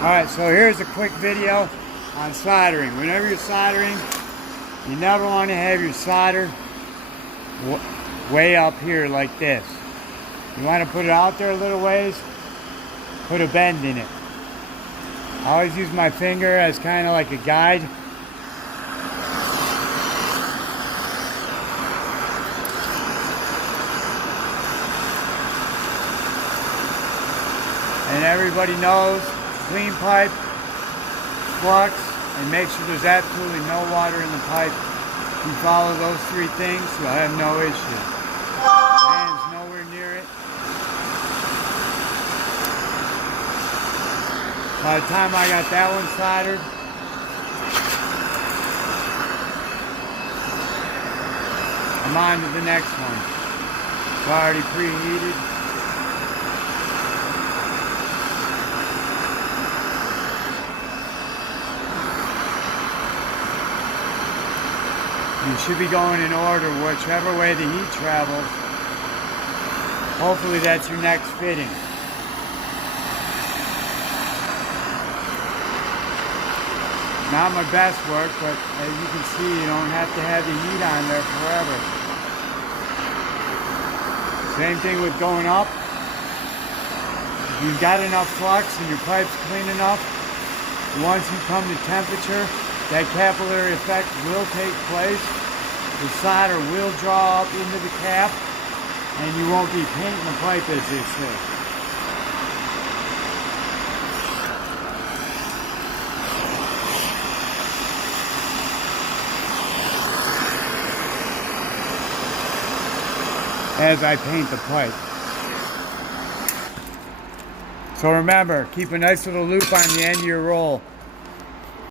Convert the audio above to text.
Alright, so here's a quick video on soldering. Whenever you're soldering, you never want to have your solder way up here like this. You want to put it out there a little ways, put a bend in it. I always use my finger as kind of like a guide. And everybody knows, clean pipe, flux, and make sure there's absolutely no water in the pipe. If you follow those three things, you'll have no issue. Hands nowhere near it. By the time I got that one soldered, I'm on to the next one. It's already preheated. You should be going in order, whichever way the heat travels. Hopefully that's your next fitting. Not my best work, but as you can see, you don't have to have the heat on there forever. Same thing with going up. If you've got enough flux and your pipe's clean enough, once you come to temperature, that capillary effect will take place. The solder will draw up into the cap, and you won't be painting the pipe, as they say. As I paint the pipe. So remember, keep a nice little loop on the end of your roll.